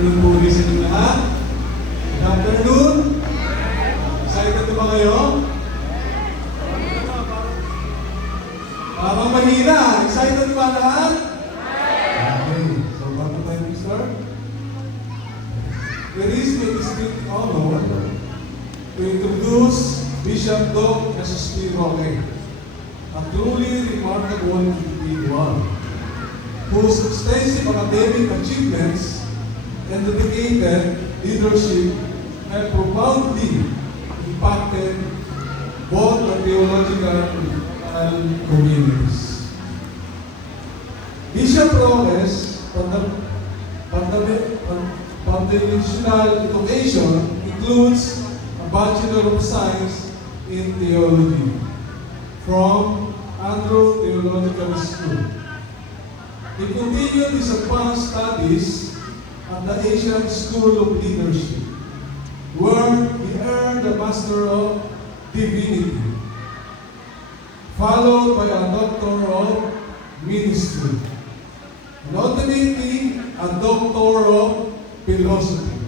afternoon po ulit sa inyo lahat. Good afternoon. Excited na ba kayo? Parang mahina. Excited na ba lahat? Okay. So, bago tayo start, there is my distinct honor to introduce Bishop Doc Jesus P. Roque, a truly remarkable individual whose extensive academic achievements and dedicated leadership have profoundly impacted both the theological and communities. Bishop Roque's foundational education includes a Bachelor of Science in Theology from Andrew Theological School. He continued his advanced studies at the Asian School of Leadership, where he earned a Master of Divinity, followed by a Doctor of Ministry, and ultimately a Doctor of Philosophy,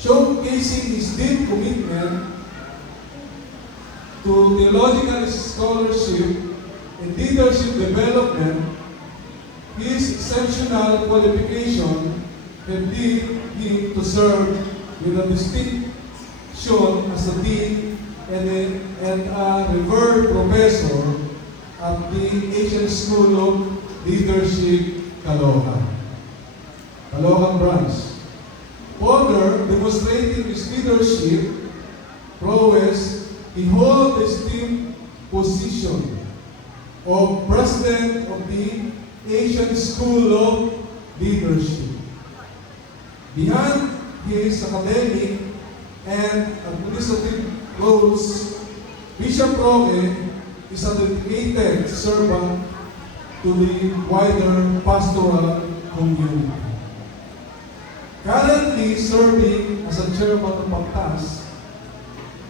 showcasing his deep commitment to theological scholarship and leadership development. His exceptional qualification have led him to serve with a distinction as a dean and a revered professor at the Asian School of Leadership, Caloocan branch. Further demonstrating his leadership prowess, he holds the esteemed position of President of the Asian School of Leadership. Beyond his academic and administrative roles, Bishop Roque is a dedicated servant to the wider pastoral community. Currently serving as a chairman of PACTAS,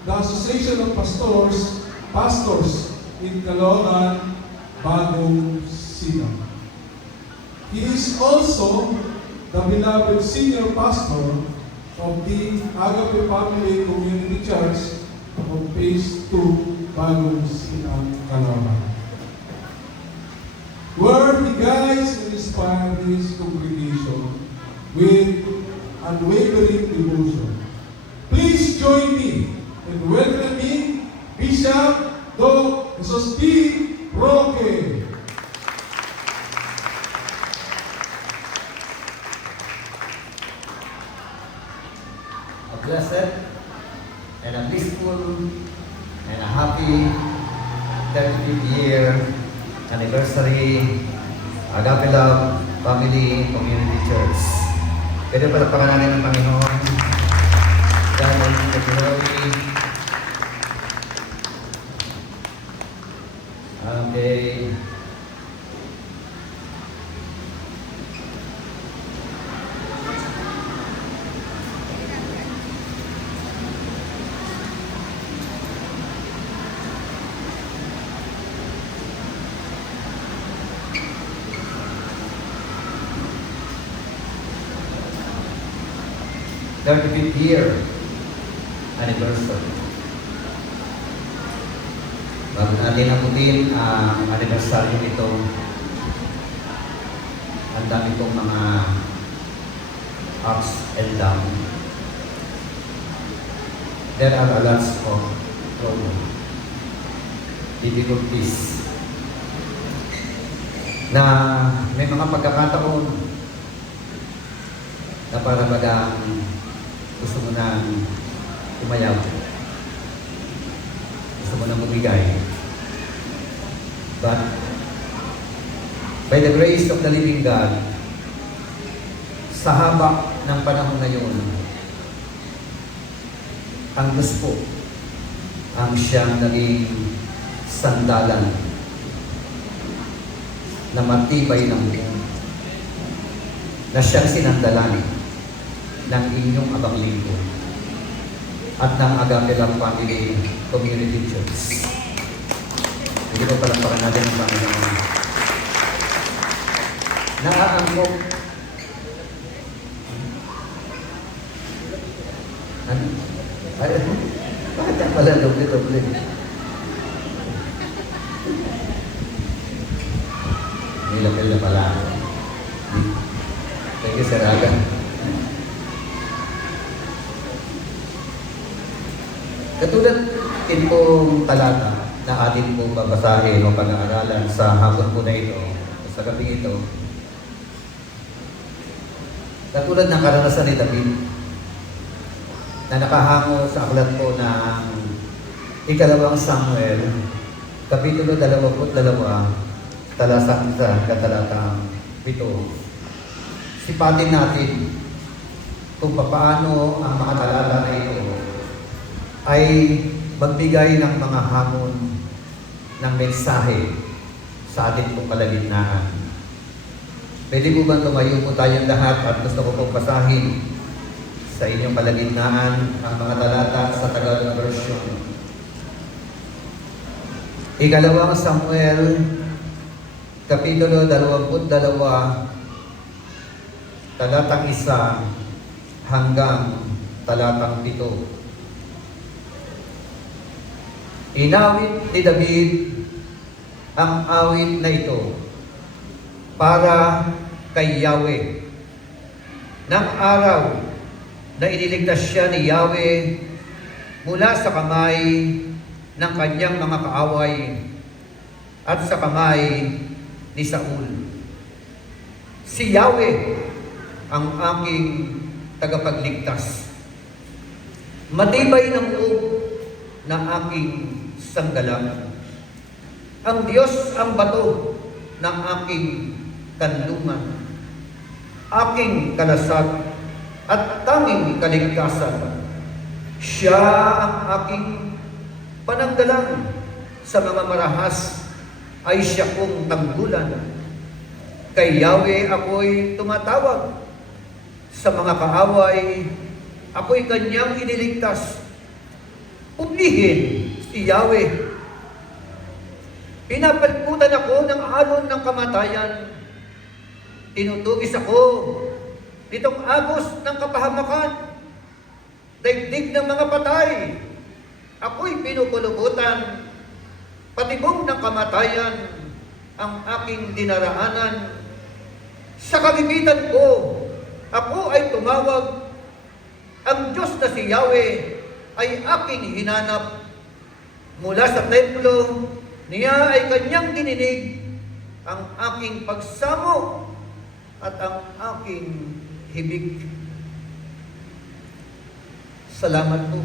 the Association of Pastors in Caloocan, Bagong Sidang. He is also the beloved senior pastor of the Agape Family Community Church of Phase 2, Bagong Sidang, Caloocan, where he guides and inspires his congregation with unwavering devotion. Please join me in welcoming Bishop Doc Jesus P. Roque. A blessed and a peaceful and a happy 35th year anniversary Agape Love Family Community Church. Pwede pala pangalan ng Panginoon dahil the glory. Okay. The 35th year anniversary. Bago natin abutin ang anniversary nito, ang dami kong mga ups and downs. There are a lot of problems, difficulties, na may mga pagkakataon na para bagang gusto mo nang umayaw, gusto mo nang bumigay. But by the grace of the living God, sa haba ng panahon na yun, ang Diyos po ang siyang naging sandalan na matibay ng buong, na siyang sinandalanin ng inyong abang lingkod at ng Agape Love Family Community Church. Hindi ko palampakan natin ang Panginoon. Naaangkop Ano? Ay, bakit na pala doble-doble? Nilapil na pala. Thank you, Sir Aga. Katulad din pong talata na atin pong babasahin o pag-aaralan sa hapon po na ito, sa gabing ito, katulad ng karanasan ni David na nakahango sa aklat po ng Ikalawang Samuel, Kapitulo 22, talasang 1, katalatang 7. Sipatin natin kung paano ang mga talata na ito ay magbigay ng mga hamon ng mensahe sa ating pong kalagitnaan. Pwede po ba tumayo po tayong lahat at gusto ko pong basahin sa inyong kalagitnaan ang mga talata sa Tagalog version. Ikalawang Samuel, Kapitulo 22, talatang 1 hanggang talatang 7. Inawit ni David ang awit na ito para kay Yahweh. Nang araw na iniligtas siya ni Yahweh mula sa kamay ng kanyang mga kaaway at sa kamay ni Saul. Si Yahweh ang aking tagapagligtas. Matibay ng loob na aking sanggalang. Ang Diyos ang bato ng aking kanlungan, aking kalasag at tanging kaligtasan. Siya ang aking pananggalang. Sa mga marahas ay siya kong tanggulan. Kay Yahweh ako'y tumatawag. Sa mga kaaway, ako'y kanyang iniligtas. Pumlihin si Yahweh. Pinapalputan ako ng alon ng kamatayan. Tinutugis ako nitong agos ng kapahamakan. Daigdig ng mga patay. Ako'y pinupulubutan. Patibong ng kamatayan ang aking dinaraanan. Sa kagipitan ko, ako ay tumawag. Ang Diyos na si Yahweh ay aking hinanap. Mula sa templo, niya ay kanyang dininig ang aking pagsamo at ang aking hibig. Salamat po,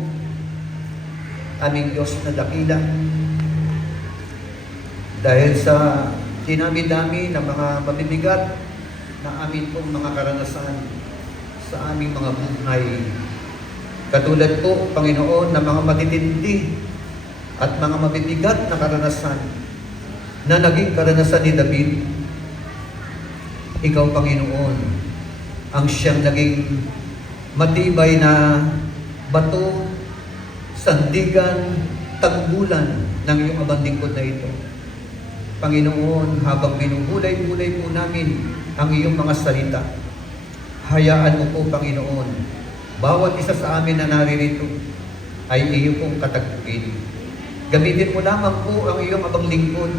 aming Diyos na dakila. Dahil sa dinami-dami ng mga mabibigat na amin pong mga karanasan sa aming mga buhay. Katulad po, Panginoon, ng mga matitindi at mga mabibigat na karanasan na naging karanasan ni David. Ikaw, Panginoon, ang siyang naging matibay na bato, sandigan, tagbulan ng iyong abang lingkod na ito. Panginoon, habang binubulay-bulay po namin ang iyong mga salita, hayaan mo po, Panginoon, bawat isa sa amin na naririto ay iyo pong katagpuin. Gamitin mo lamang po ang iyong abang lingkod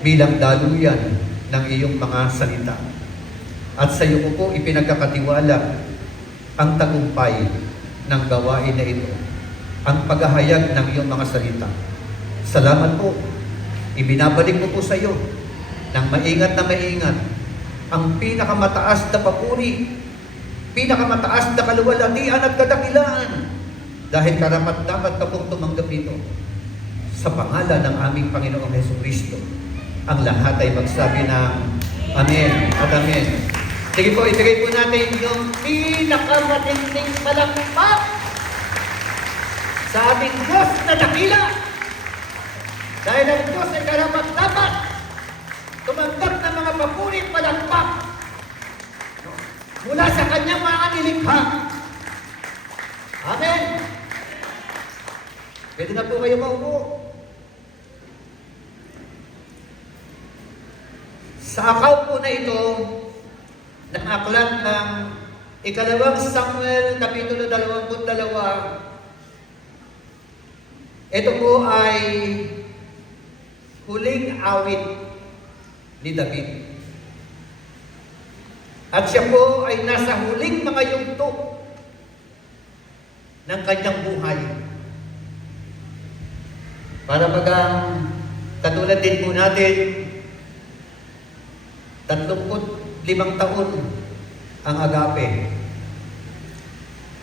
bilang daluyan ng iyong mga salita. At sa iyo po ipinagkakatiwala ang tagumpay ng gawain na ito, ang paghahayag ng iyong mga salita. Salamat po. Ibinabalik mo po sa iyo ng maingat na maingat ang pinakamataas na papuri, pinakamataas na kaluwalhatian at kadakilaan, dahil karapat-dapat ka pong tumanggap ito. Sa pangalan ng aming Panginoong Jesucristo, ang lahat ay magsabi ng Amen at Amen. Sige po, ibigay po natin yung pinakamatinding palakpak sa ating Diyos na dakila. Dahil ang Diyos ay karapat-dapat tumanggap ng mga papuri at palakpak mula sa kanyang mga nilikha. Amen. Pwede na po kayo maupo. Sa akaw po na ito, ng aklat ng Ikalawang Samuel, Kapitulo 22. Ito po ay huling awit ni David. At siya po ay nasa huling mga yugto ng kanyang buhay. Para bagang katulad din po natin, 35 taon ang agape.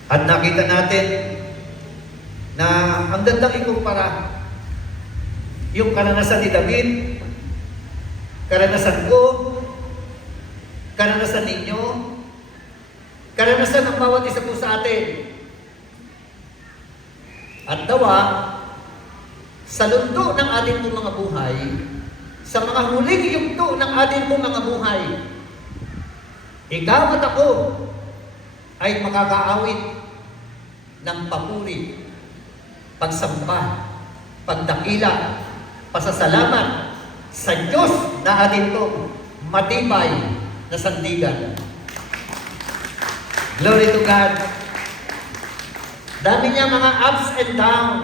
At nakita natin na ang gandang ikumpara yung karanasan ni David, karanasan ko, karanasan ninyo, karanasan ng bawat isa po sa atin. At nawa, sa lundo ng ating pong mga buhay, sa mga huling yugto ng ating pong mga buhay, ikaw at ako ay makakaawit ng papuri, pagsamba, pagdakila, pasasalamat sa Diyos na ating pong matibay na sandigan. Glory to God. Dami niya mga ups and downs.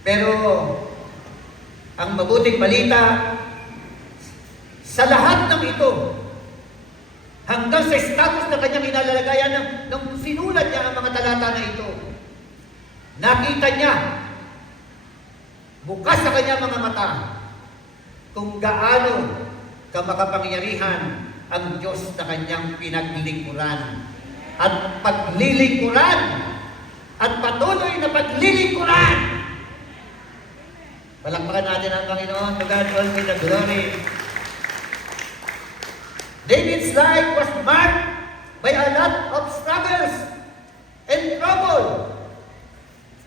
Pero ang mabuting balita, sa lahat ng ito, hanggang sa status na kanyang inalalagayan nung sinulat niya ang mga talata na ito, nakita niya, bukas sa kanyang mga mata, kung gaano kamakapangyarihan ang Diyos na kanyang pinaglingkuran. At paglilingkuran, at patuloy na paglilingkuran. Palakpakan natin ang Panginoon. To God all be the glory. David's life was marked by a lot of struggles and trouble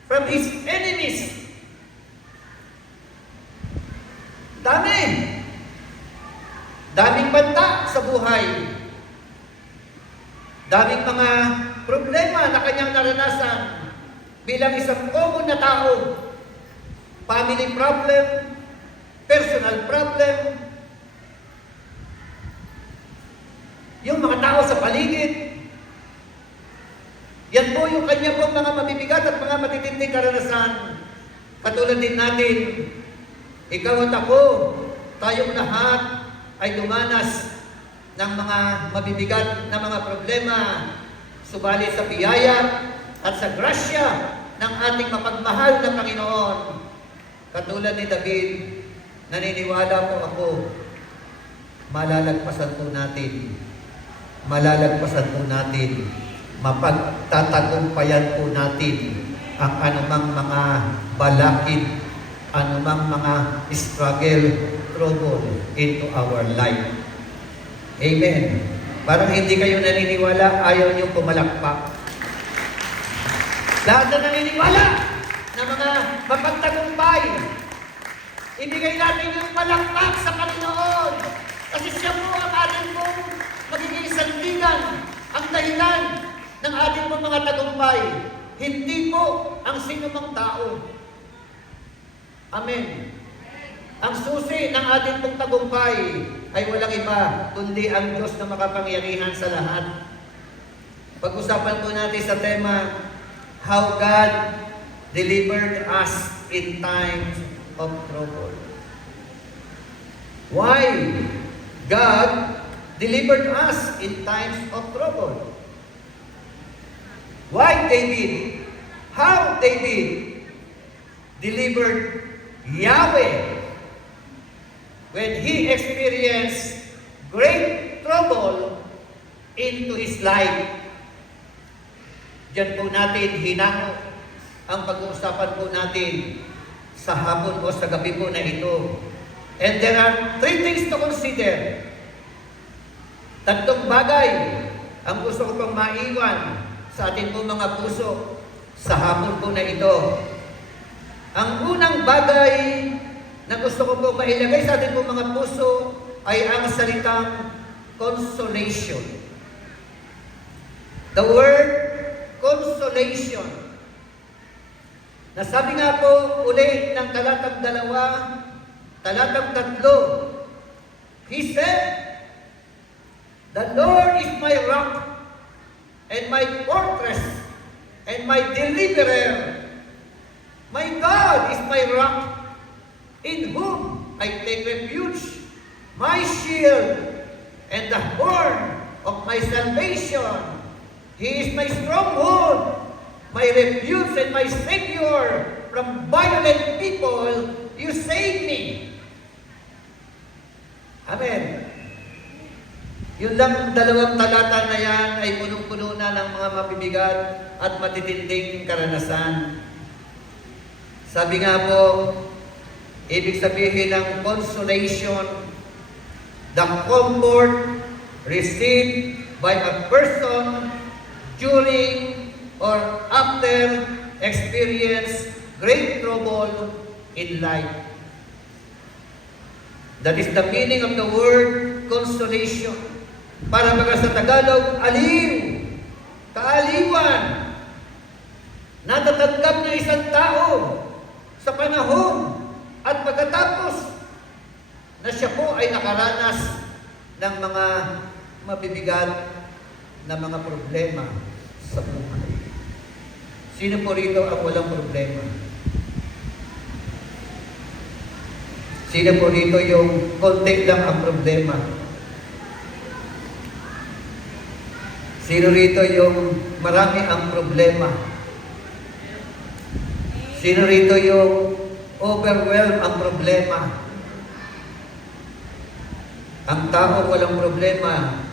from his enemies. Daming banta sa buhay. Daming mga problema na kanyang naranasan bilang isang common na tao. Family problem, personal problem, yung mga tao sa paligid. Yan po yung kanya pong mga mabibigat at mga matitinding karanasan. Katulad din natin, ikaw at ako, tayong lahat ay dumanas ng mga mabibigat na mga problema, subalit sa biyaya at sa grasya ng ating mapagmahal na Panginoon. Katulad ni David, naniniwala po ako, malalagpasan po natin, mapagtatagumpayan po natin ang anumang mga balakid, anumang mga struggle, trouble into our life. Amen. Parang hindi kayo naniniwala, ayaw niyong pumalakpak. Lahat na naniniwala na mga mapagtagumpay, ibigay natin yung palakpak sa Panginoon. Kasi siya po ang ating pong magiging sandigan, ang dahilan ng ating pong mga tagumpay. Hindi po ang sinumang tao. Amen. Ang susi ng ating pong tagumpay ay walang iba, kundi ang Diyos na makapangyarihan sa lahat. Pag-usapan po natin sa tema, how God delivered us in times of trouble. Why God delivered us in times of trouble? Why David? How David delivered Yahweh when he experienced great trouble into his life. Diyan po natin hinango ang pag-uusapan po natin sa hapon o sa gabi po na ito. And there are 3 things to consider. 3 bagay ang gusto ko pang maiwan sa ating po mga puso sa hapon po na ito. Ang unang bagay na gusto ko po mailagay sa ating po mga puso ay ang salitang consolation. The word consolation. Nasabi nga po uli ng talatang 2, talatang 3, he said, The Lord is my rock and my fortress and my deliverer. My God is my rock, in whom I take refuge, my shield and the horn of my salvation. He is my stronghold, my refuge and my Savior. From violent people, you save me. Amen. Yun lang, dalawang talata na yan ay punong-puno na ng mga mabibigat at matitinding karanasan. Sabi nga po, ibig sabihin ng consolation, the comfort received by a person during or after experience great trouble in life. That is the meaning of the word consolation. Para baga sa Tagalog, aliw, kaaliwan, natatanggap ng isang tao sa panahon at pagkatapos na siya po ay nakaranas ng mga mabibigat na mga problema sa buhay. Sino po rito ang walang problema? Sino po rito yung konti lang ang problema? Sino rito yung marami ang problema? Sino rito yung overwhelm ang problema? Ang tao walang problema,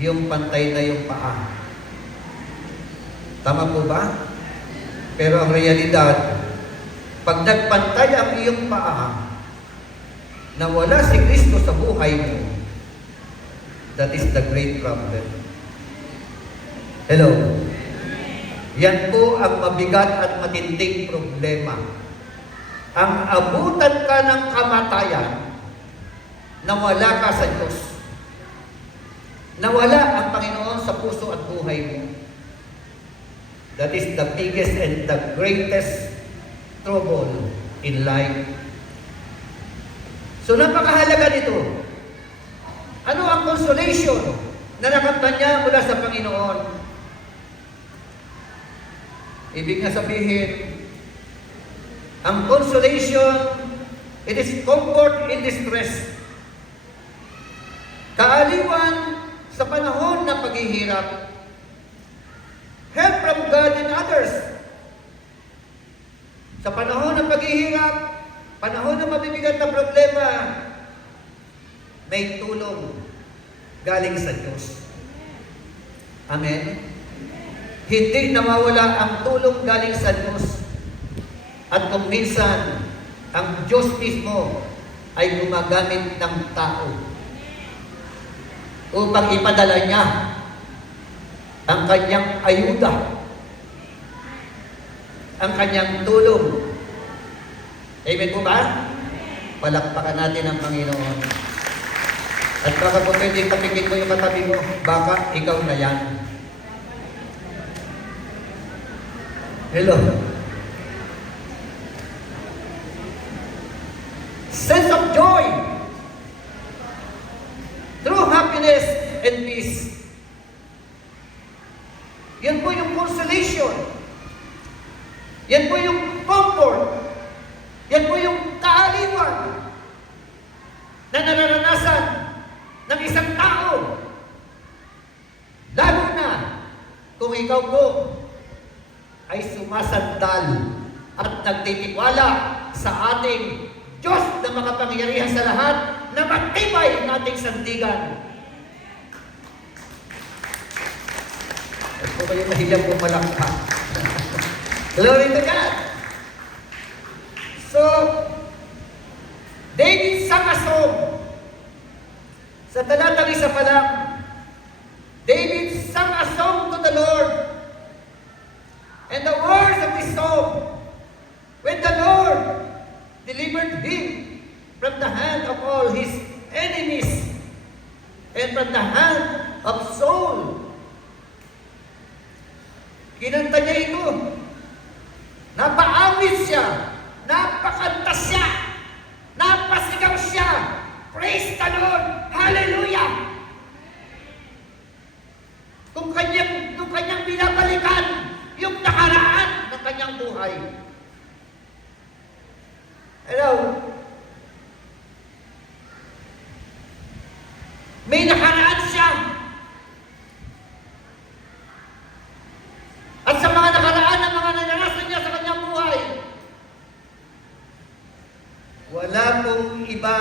yung pantay na yung paa. Tama po ba? Pero ang realidad, pag nagpantay ang iyong paa, na wala si Kristo sa buhay mo, that is the great problem. Hello? Yan po ang mabigat at matinding problema. Ang abutan ka ng kamatayan, nawala ka sa Diyos. Nawala ang Panginoon sa puso at buhay mo. That is the biggest and the greatest trouble in life. So napakahalaga nito. Ano ang consolation na nakamtan niya mula sa Panginoon? Ibig nga sabihin, ang consolation, it is comfort in distress. Kaaliwan sa panahon ng paghihirap. Help from God and others. Sa panahon ng paghihirap, panahon ng mabibigat na problema, may tulong galing sa Diyos. Amen? Hindi nawawala ang tulong galing sa Diyos. At kung minsan, ang Diyos mismo ay gumagamit ng tao upang ipadala niya ang kanyang ayuda, ang kanyang tulong. Amen po ba? Palakpakan natin ang Panginoon. At baka po pwede kapigin mo yung katabi mo, baka ikaw na yan. Hello? Sense of joy, true happiness and peace. Yan po yung consolation. Yan po yung comfort. Yan po yung kaaliwan na nararanasan ng isang tao. Lalo na kung ikaw po ay sumasandal at nagtitiwala sa ating Diyos na makapangyarihan sa lahat na matibay nating sandigan. At kung kayo mahilang pumalakpak. Glory to God! So, David sang a song. Sa talatang isa pa lang, David sang a song to the Lord. And the words of this song, when the Lord delivered him from the hand of all his enemies and from the hand of Saul. Kinanta niya ito. Napaawit siya. Napakanta siya. Napasigaw siya. Praise the Lord. Hallelujah. buhay. Hello? May nakaraan siya. At sa mga nakaraan ng mga naranasan niya sa kanyang buhay, wala pong iba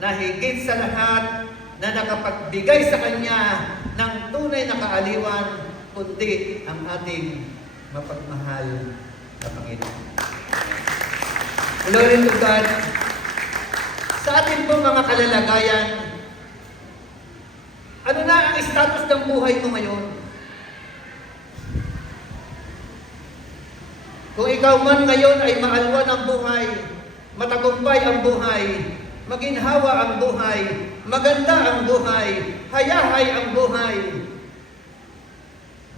na higit sa lahat na nakapagbigay sa kanya ng tunay na kaaliwan, kundi ang ating mapagmahal na Panginoon. Glory to God. Sa ating pong mga kalalagayan, ano na ang status ng buhay mo ngayon? Kung ikaw man ngayon ay maalwan ang buhay, matagumpay ang buhay, maginhawa ang buhay, maganda ang buhay, hayahay ang buhay.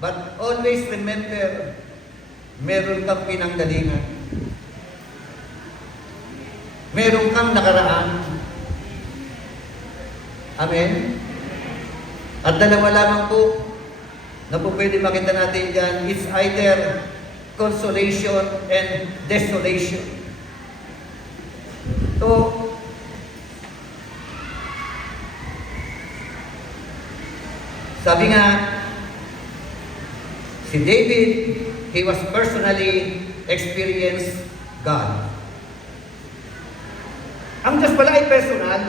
But always remember, meron kang pinanggalingan. Meron kang nakaraan. Amen? At dalawa lamang po na po pwede makita natin dyan, it's either consolation and desolation. So, sabi nga, si David, he was personally experienced God. Ang Diyos pala ay personal.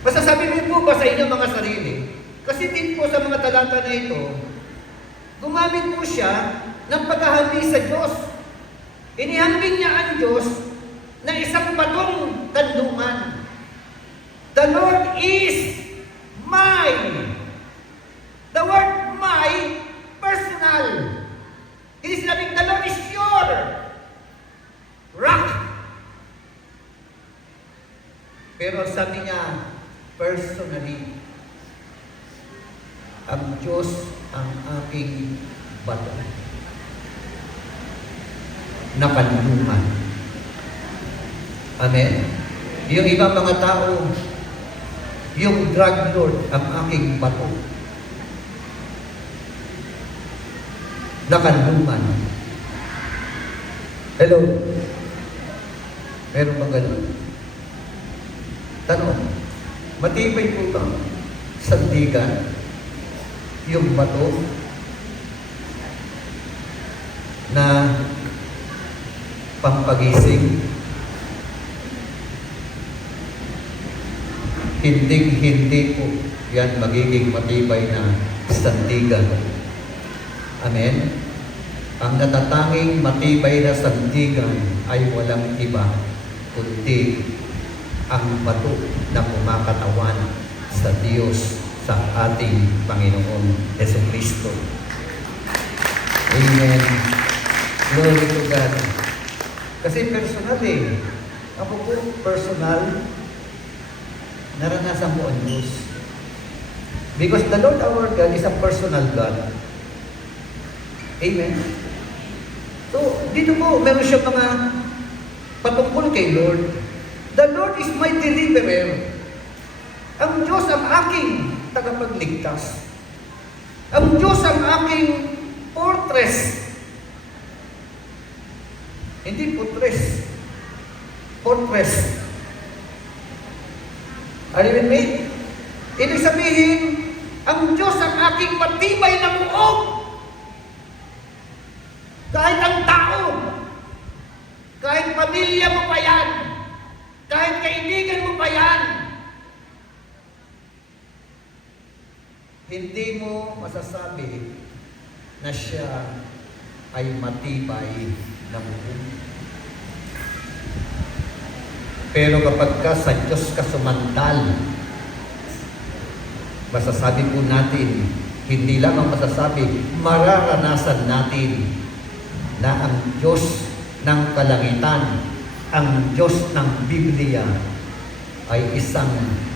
Masasabi mo po ba sa inyong mga sarili? Kasi din po sa mga talata na ito, gumamit po siya ng paghahambing sa Diyos. Inihambing niya ang Diyos na isang batong kanluman. The Lord is mine. The word my, personal. Hindi sinabing the Lord is your rock. Pero sabi niya, personally, ang Diyos ang aking bato na kanluman. Amen? Yung ibang mga tao, yung drug lord ang aking bato na kanluman. Hello? Meron bang ganun? Tanong, matibay po ba sandigan yung bato na pampagising? Hindi po yan magiging matibay na sandigan. Amen? Ang natatanging matibay na sandigan ay walang iba kundi ang bato na kumakatawan sa Diyos, sa ating Panginoon Jesucristo. Amen. Glory to God. Kasi personal eh. Ako po, personal, naranasan ko ang Diyos. Because the Lord our God is a personal God. Amen. So, dito po, meron siya mga patungkol kay Lord. The Lord is my deliverer. Ang Diyos ang aking tagapagligtas. Ang Diyos ang aking fortress. Hindi fortress. Fortress. Are you with me? Ibig sabihin, ang Diyos ang aking matibay na muog. Kahit ang tao, kahit pamilya mo pa yan, kahit kaibigan mo pa yan, hindi mo masasabi na siya ay matibay na muog. Pero kapag ka sa Diyos ka sumantal, masasabi po natin, hindi lang ang masasabi, mararanasan natin na ang Diyos ng kalangitan, ang Diyos ng Biblia ay isang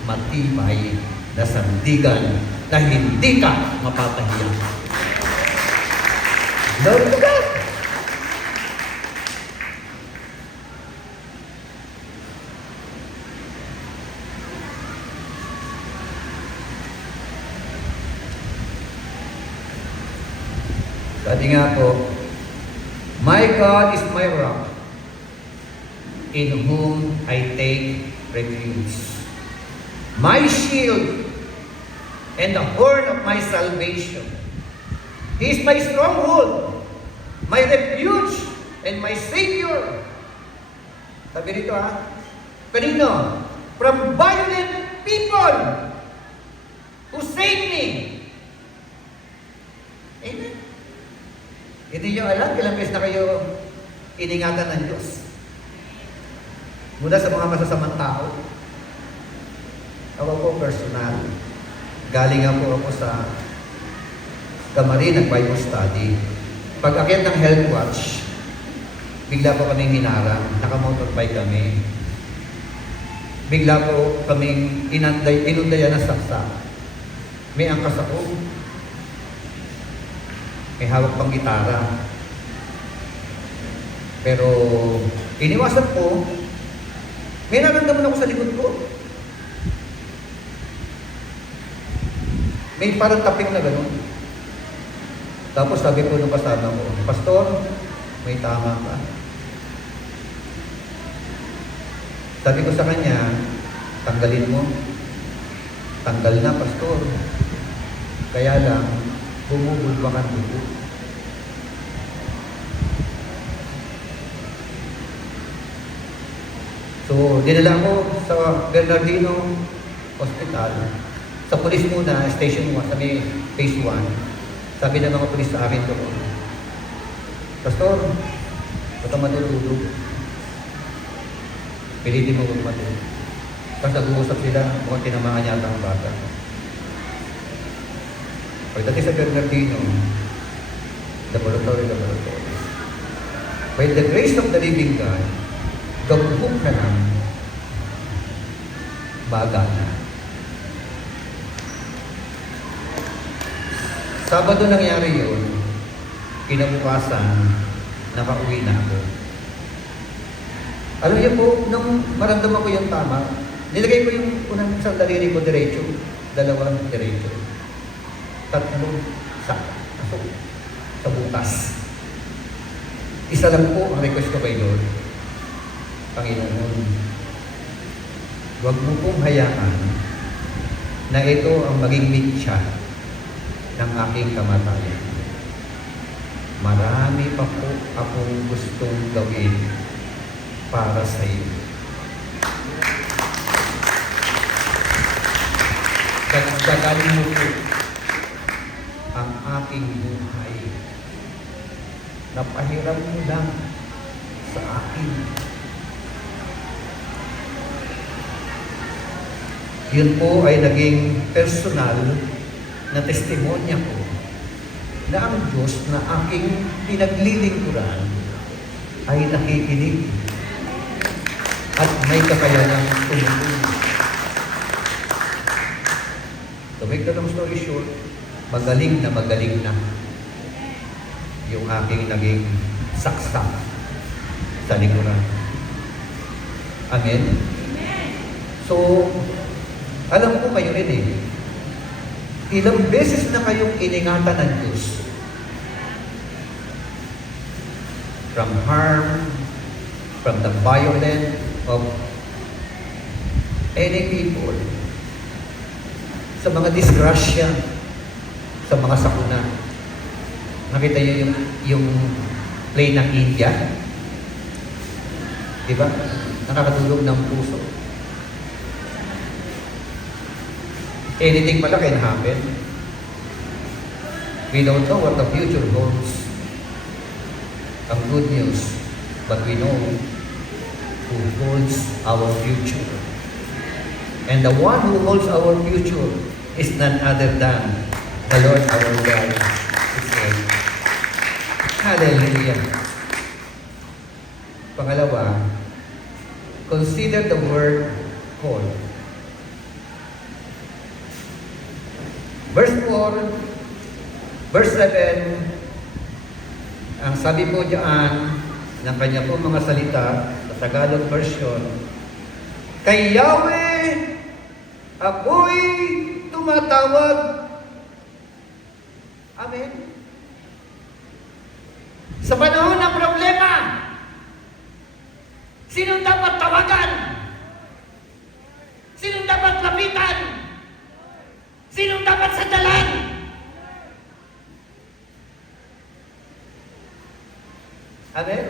matibay na sandigan na hindi ka mapapahiya. Glory to God! Sabi nga po, my God is my rock, in whom I take refuge. My shield and the horn of my salvation. He is my stronghold, my refuge, and my Savior. Sabi rito kanino? From violent people who save me. Amen. Hindi nyo alam ilang beses na kayo iningatan ng Diyos. Mula sa mga masasamang tao. Ako po personal. Galing nga po ako sa Gamarin ng Bible Study. Pag akyat ng health watch, bigla po kaming hinarang, nakamotorbike kami. Bigla po kaming inundayan ng saksak. May angkas ako. May hawak pang gitara. Pero iniwasan ko, may naramdaman ako sa likod ko. May parang taping na gano'n. Tapos sabi ko nung kasama ko, Pastor, may tama ka. Sabi ko sa kanya, tanggalin mo. Tanggal na, Pastor. Kaya lang, bumubulbakan dugo. So, dinala ko sa Bernardino Hospital. Sa pulis muna, station 1, sa may phase 1. Sabi ng mga pulis sa akin doon, Pastor, ba't ka matutulog? Pilitin mo huwag matulog. Tapos nag-uusap sila, mukhang tinamaan yata ang bata. Pagdating sa Bernardino, laboratory. By the grace of the living God, gabugong ka lang, baga na. Sabado nangyari yun, kinabukasan, nakauwi na ako. Alam niyo po, nung maramdaman ko yung tama, nilagay ko yung unang isang daliri ko diretso, dalawang diretso. Tatlong sa butas. Isa lang po ang request ko kay Lord. Panginoon, huwag mo pong hayaan na ito ang maging mitya ng aking kamatayan. Marami pa po akong gustong gawin para sa iyo. Dagdagan mo po ang aking buhay. Napahiram mo lang sa akin. Yun po ay naging personal na testimonya ko na ang Diyos na aking pinaglilingkuran ay nakikinig at may kakayanang tumutulong. To make the long story short, magaling na yung aking naging saksak sa likuran. Amen? So, alam ko kayo rin ilang beses na kayong iningatan ng Diyos. From harm, from the violence of any people, sa mga disgrasya, sa mga sakuna. Nakita niyo yung plane ng India? Diba? Nakakatulog ng puso. Anything pala can happen. We don't know what the future holds. Ang good news, but we know who holds our future. And the one who holds our future is none other than the Lord our God. Hallelujah. Pangalawa, consider the word call. Verse 4, verse 7, ang sabi po diyan ng kanya po mga salita sa Tagalog version, kay Yahweh ako'y tumatawag. Amen. Sa panahon ng problema, sinong dapat tawagan? Sinong dapat lapitan? Sinong dapat sandalan? Amen?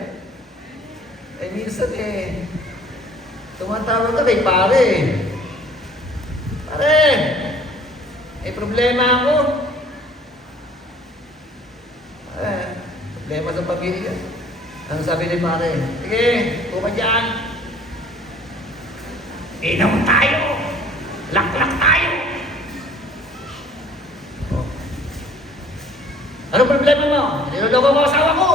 Eh, minsan tumatawag ka kay pare. Pare, may problema ako. Problema sa pamilya. Ang sabi ni pare, sige, puka dyan. Inom tayo. Laklak tayo. Oh. Ano problema mo? Niloloko mo asawa ko.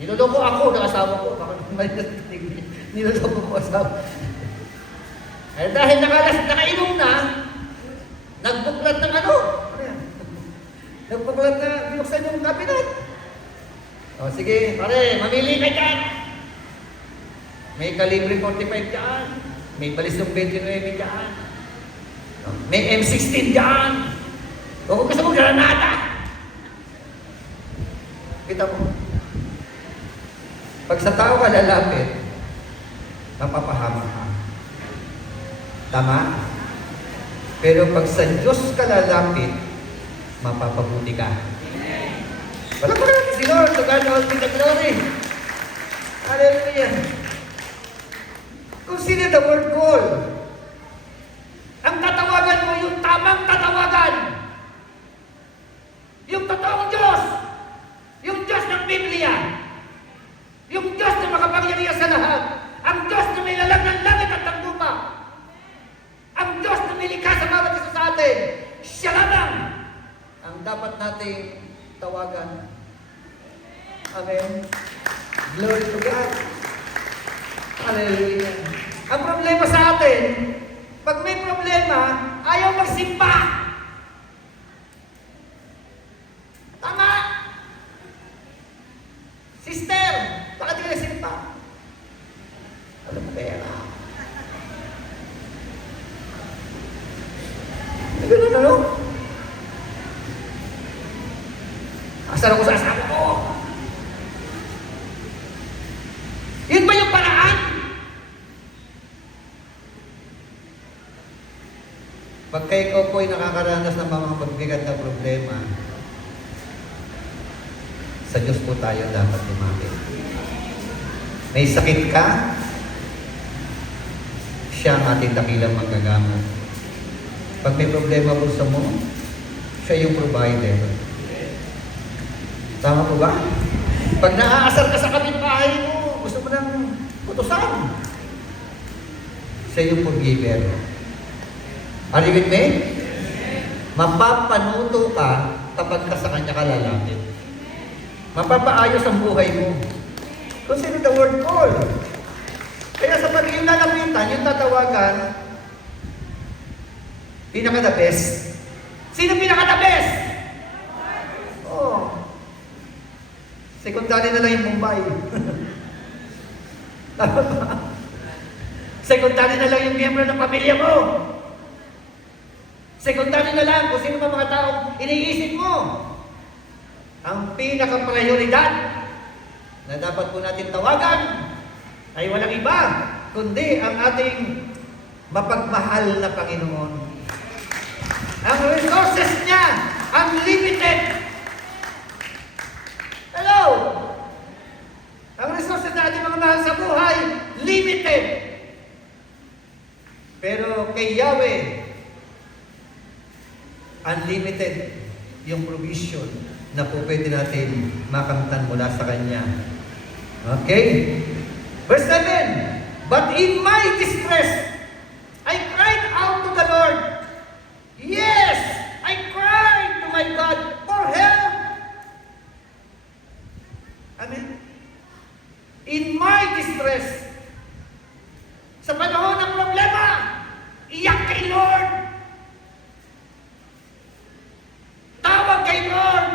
Niloloko ako ng asawa ko. Niloloko ko asawa. Eh dahil nakainom na, nagbuklat ng ano? Ano yan? Nagbuklat na binuksan yung kabinet. O sige, pare, mamili ka dyan. May kalibre 45 dyan. May balisong 29 dyan. May M16 dyan. O kung gusto mo, granada. Kita mo. Pag sa tao ka lalapit, mapapahama ka. Tama? Pero pag sa Diyos ka lalapit, mapapabuti ka. Wala pa natin si Lord, to God all be the glory. Hallelujah. Consider the word call. Ang tatawagan mo, yung tamang tatawagan. Yung totoong Diyos. Yung Diyos ng Biblia. Yung Diyos na makapangyarihan sa lahat. Ang Diyos na may lalag ng langit at ng lupa. Ang Diyos na may likha sa bawat isa sa atin. Siya lamang ang dapat nating tawagan. Amen. Glory to God. Hallelujah. Ang problema sa atin, pag may problema, ayaw magsimba. Tama. Sister, bakit ka nagsimba? Alam mo pera. Ganun ano? Asal ako sa asawa ko. Yun ba yung paraan? Pagka ikaw po'y nakakaranas ng mga magbigat na problema, sa Diyos po tayo dapat lumapit. May sakit ka, siya ang ating dakilang manggagamot. Pag may problema po sa mo, siya yung provider. Tama po ba? Pag naaasar ka sa kapitbahay mo, gusto mo nang putusan, siya yung forgiver. Are you with me? Mapapanuto ka kapag ka sa kanya ka lalapit. Mapapaayos ang buhay mo. Consider the word call. Kaya sa pagiging lalapitan, yung tatawagan, pinaka-the best. Sino pinaka-the best? Oh. Sekundary na lang yung Mumbai. Sekundary na lang yung miyembro ng pamilya mo. Sekundary na lang kung sino ba mga taong iniisip mo. Ang pinaka-prioridad na dapat po natin tawagan ay walang iba, kundi ang ating mapagmahal na Panginoon. Ang resources niya, unlimited. Hello? Ang resources na ating mga mahal sa buhay, limited. Pero kay Yahweh, unlimited yung provision na po pwede natin makamtan mula sa Kanya. Okay? Verse 7, but in my distress, I cried out to the Lord. Yes, I cried to my God for help. Amen? In my distress, sa panahon ng problema, iyak kay Lord. Tawag kay Lord.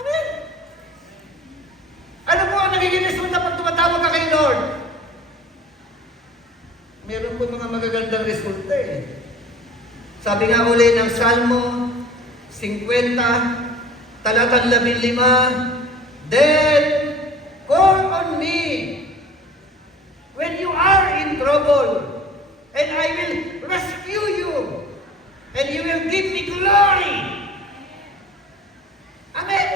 Amen? Ano po ang nagiging resulta pag tumatawag ka kay Lord? Meron po mga magagandang resulta eh. Sabi nga uli ng Salmo 50, talatang 15, then call on me when you are in trouble, and I will rescue you, and you will give me glory. Amen.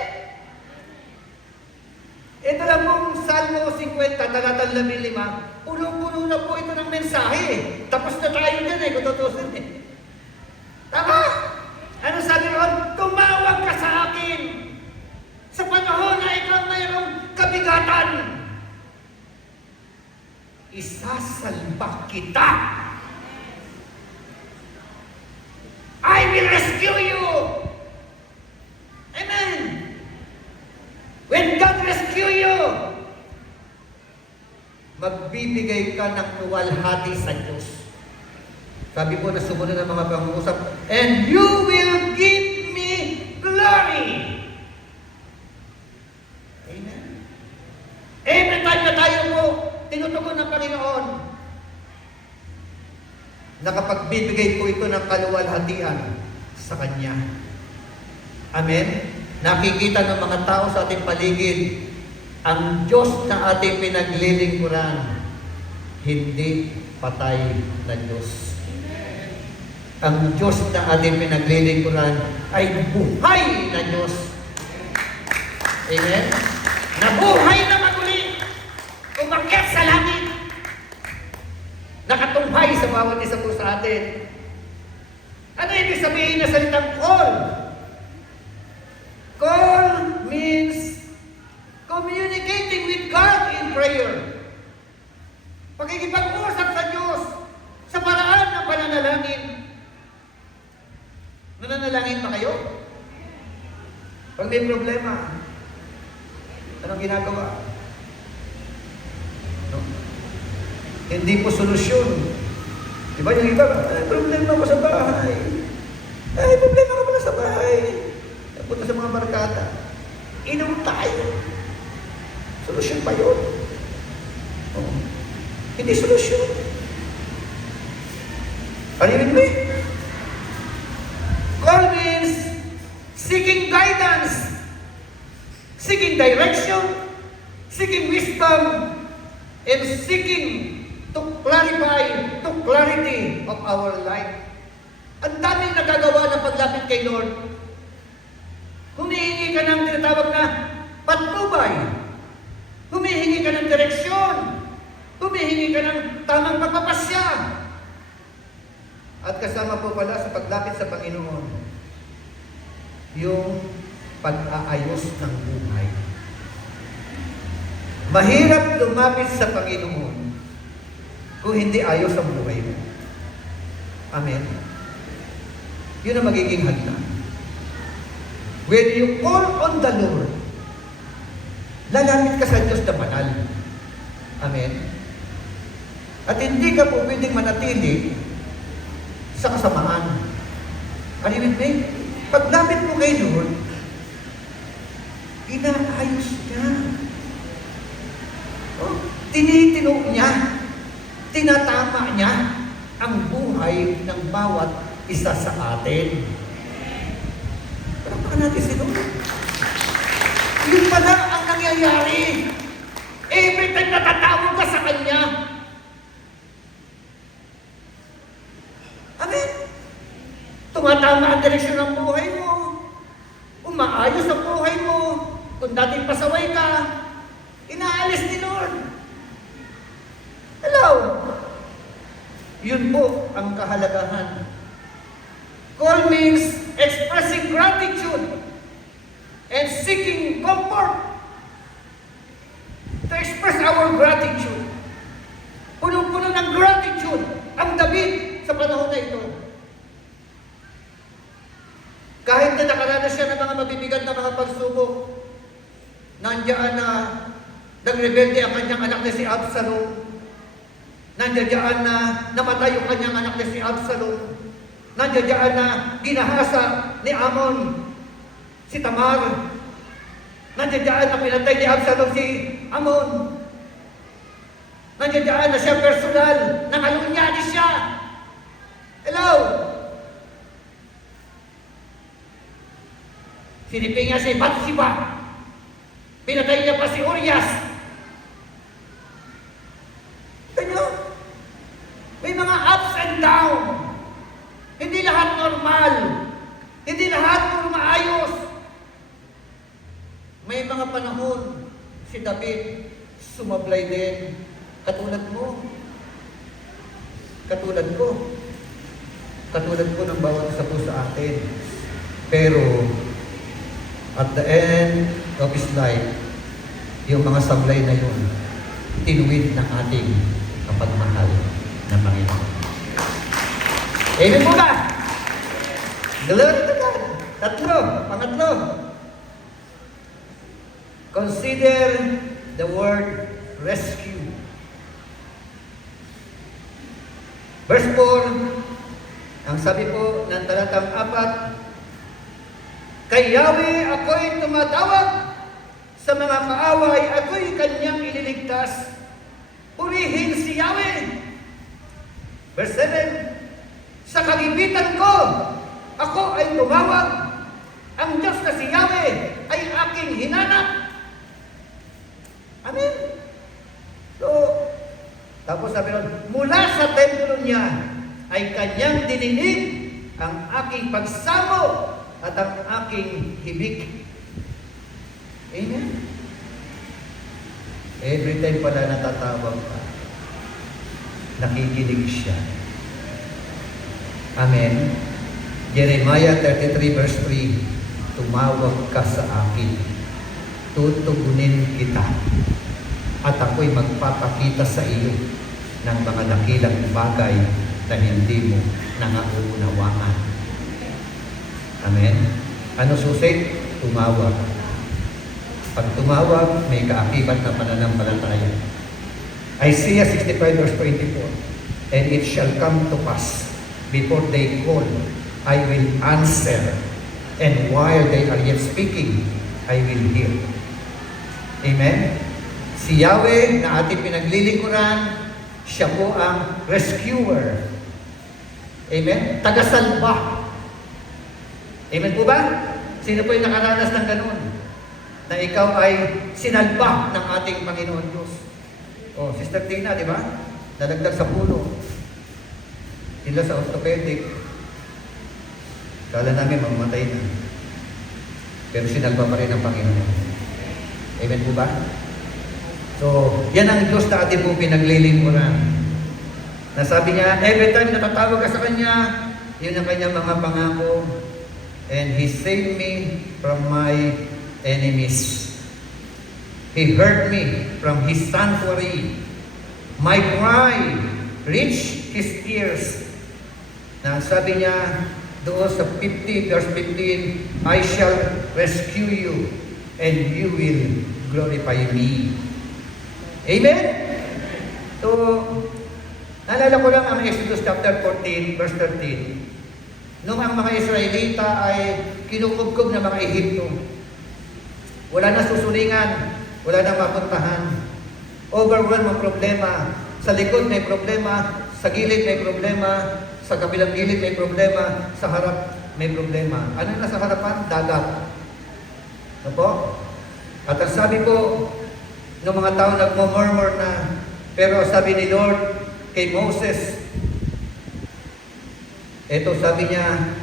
Ito lang pong Salmo 50, talatang 15. Puno-puno na po ito ng mensahe. Tapos na tayo dyan kung tutusin Tama? Ano sabi ron? Tumawag ka sa akin sa panahon na ikaw mayroong kabigatan. Isasalba kita. I will rescue you. Amen. When God rescue you, magbibigay ka ng luwalhati sa Diyos. Sabi po na sumunod ng mga pangungusap, and you will give me glory. Amen. Every time na tayo po tinutugon ng Panginoon, nakapagbibigay po ito ng kaluwalhatian sa Kanya. Amen. Nakikita ng mga tao sa ating paligid, ang Diyos na ating pinaglilingkuran, hindi patay na Diyos. Ang Diyos na ating pinaglilingkuran ay buhay na Diyos. Amen? Nabuhay na maguli, umakyat sa langit, nakatumbay sa bawat isa po sa atin. Ano ibig sabihin na salitang call? Call means communicating with God in prayer. Pakikipag-usap sa Diyos sa paraan ng pananalangin. Nananalangin ba kayo? Pag may problema, anong ginagawa? No? Hindi po solusyon. Diba yung iba, ay, problema ko sa bahay. Ay, problema ko pala sa bahay. Punta sa mga barkada. Inom tayo. Solusyon pa yun. Oh. Hindi solusyon. Are you with me? Call means seeking guidance, seeking direction, seeking wisdom, and seeking to clarify, to clarity of our life. Ang daming nagagawa ng paglapit kay Lord. Humihingi ka ng tinatawag na patnubay. Humihingi ka ng direksyon. Humihingi ka ng tamang pagpapasya. At kasama po pala sa paglapit sa Panginoon, yung pag-aayos ng buhay. Mahirap lumapit sa Panginoon kung hindi ayos ang buhay mo. Amen? Yun ang magiging hagdan. When you call on the Lord, lalamit ka sa Diyos na banal. Amen? At hindi ka po pwedeng manatili sa kasamaan. Are you with me? Paglapit mo kay Lord, inaayos niya. Oh, tinitino niya, tinatama niya ang buhay ng bawat isa sa atin. Parapakan natin si Lord. Yun pala ang nangyayari. Every time natatawag ka sa Kanya. Amen? Tumatama ang direksyon ng buhay mo. Umaayos ang buhay mo. Kung dating pasaway ka, inaalis ni Lord. Hello? Yun po ang kahalagahan. Call means expressing gratitude and seeking comfort. To express our gratitude. Punong-puno ng gratitude ang David sa panahon na ito. Kahit na nakaranas siya ng mga mabibigat na mga pagsubok, nandiyan na nagrebelde ang kanyang anak na si Absalom. Nandiyan na namatay yung kanyang anak na si Absalom. Nandiyan na ginahasa ni Amon si Tamar. Nandiyan na pinatay ni Absalom si Amon. Nandiyan na siya personal, nangalunyani siya. Hello? Siniping niya si Bathsheba. Pinatay niya pa si Urias. Kanya, may mga ups and down. Hindi lahat normal. Hindi lahat maayos. May mga panahon, si David, sumablay din. Katulad mo. Katulad ko. Katulad ko ng bawat isa po sa atin. Pero, at the end of his life, yung mga sablay na yun, tinuwid ng ating kapagmahal na Panginoon. Amen po ba? Glory to God. Pangatlo. Consider the word rescue. Verse 4, ang sabi po ng talatang 4, kay Yahweh ako'y tumatawag, sa mga kaaway ako'y kanyang ililigtas. Purihin si Yahweh. Verse 7, sa kagipitan ko, ako ay tumawag. Ang Diyos na si Yahweh ay aking hinanap. Amen. So, tapos sabi nun, mula sa templo niya ay kanyang dininig ang aking pagsamo at ang aking hibik. Amen. Every time pala natatawag ka, nakikinig siya. Amen. Jeremiah 33 verse 3, tumawag ka sa akin, tutugunin kita, at ako'y magpapakita sa iyo ng mga dakilang bagay na hindi mo nangaunawaan. Amen. Ano susi? Tumawag. Pag tumawag, may kaakibat na pananampalataya. Isaiah 65 verse 24, and it shall come to pass, before they call, I will answer, and while they are yet speaking, I will hear. Amen? Si Yahweh na ating pinaglilingkuran, siya po ang rescuer. Amen? Tagasalba. Amen po ba? Sino po yung nakaranas ng ganun? Na ikaw ay sinalba ng ating Panginoon Diyos. O, Sister Tina, di ba? Nalagdag sa puno. Sila sa orthopedic. Kala namin mamamatay na. Pero sinalba pa rin ng Panginoon. Amen po ba? So, yan ang Diyos na ating po pinaglilingkuran. Nasabi niya, every time natatawag ka sa Kanya, yun ang Kanyang mga pangako. And He saved me from my enemies. He heard me from His sanctuary. My cry reached His ears. Na sabi niya doon sa 50 verse 15, I shall rescue you and you will glorify me. Amen? So, naalala ko lang ang Exodus chapter 14 verse 13. Nung ang mga Israelita ay kinukubkob ng mga Ehipto, wala na susulingan, wala na mapuntahan, overwhelmed ang problema, sa likod may problema, sa gilid may problema, sa kabilang gilid may problema, sa harap may problema. Ano na sa harapan? Dagat. Ano po? At ang sabi po, ng mga tao nagmo-murmur na, pero sabi ni Lord kay Moses, ito sabi niya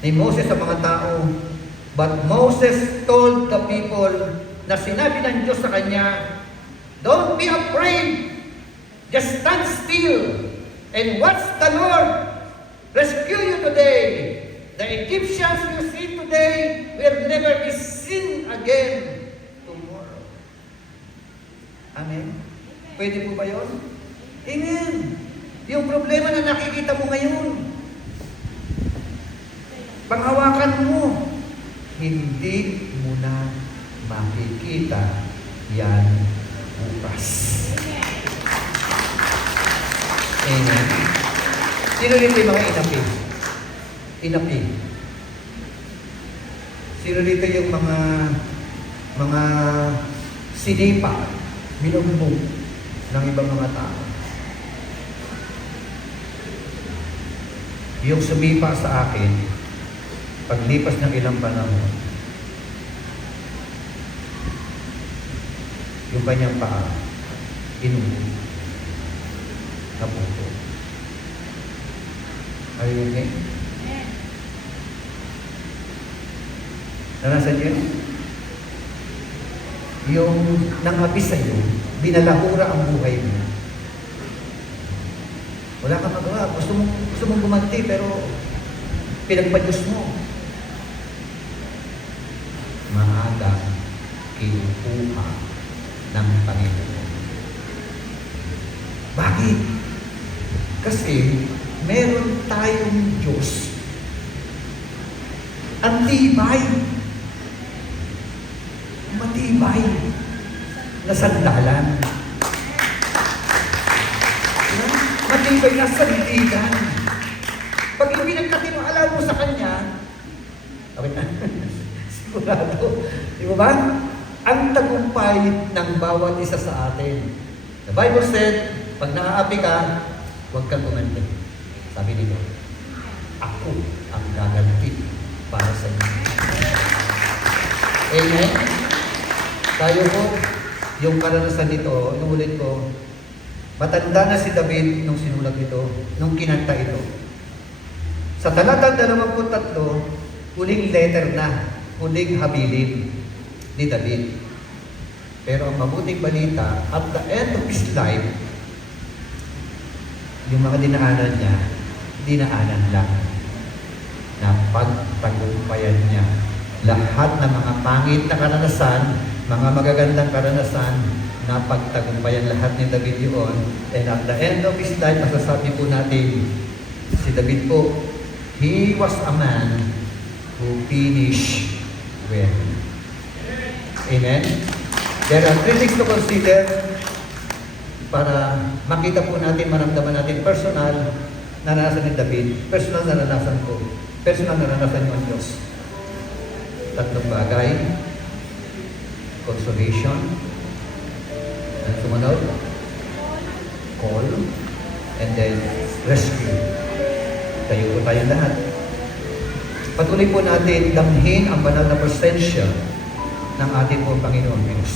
ni Moses sa mga tao, but Moses told the people na sinabi ng Diyos sa kanya, don't be afraid, just stand still and watch the Lord rescue you today. The Egyptians you see today will never be seen again tomorrow. Amen? Pwede po ba yun? Amen. Yung problema na nakikita mo ngayon, panghawakan mo, hindi mo na makikita yan bukas. Amen. Sino dito yung mga inapi? Inapi. Sino dito yung mga sinipa, binugbog ng ibang mga tao? Yung sumipa sa akin, paglipas ng ilang panahon, yung kanyang paa, inuwi, naputo. Are you okay? Narasan niyo? Yung nangapis sa'yo, binalahura ang buhay mo. Wala kang magawa. Gusto mong gumanti, pero pinagpadyos mo. Maaga kinukuha ng Panginoon. Bakit? Kasi meron tayong Diyos. Ang tibay. Matibay na sandalan. Matibay na sandigan. Pag ipinagkatiwalaan mo sa Kanya, okay na, sigurado. Di ba ba? Ang tagumpay ng bawat isa sa atin. The Bible said, pag naaapi ka, huwag kang gumanti. Sabi nito, ako ang gaganti para sa inyo. Amen? Tayo po, yung karanasan nito, inuulit ko, matanda na si David nung sinulat ito, nung kinanta ito. Sa talatang 23, huling letter na, huling habilin ni David. Pero ang mabuting balita, at the end of his life, yung mga dinaanan niya, dinaanan lang na pagtagumpayan niya. Lahat ng mga pangit na karanasan, mga magagandang karanasan, na pagtagumpayan lahat ni David yun. And at the end of his life, masasabi po natin, si David po, he was a man who finished well. Amen? There are three things to consider para makita po natin, maramdaman natin personal naranasan ni David, personal naranasan ko, personal naranasan niyo ang Diyos. Tatlong bagay: consolation, ang sumunod, call, and then rescue. Tayo po tayong lahat. Patuloy po natin damhin ang banal na presensya ng ating po Panginoon Diyos.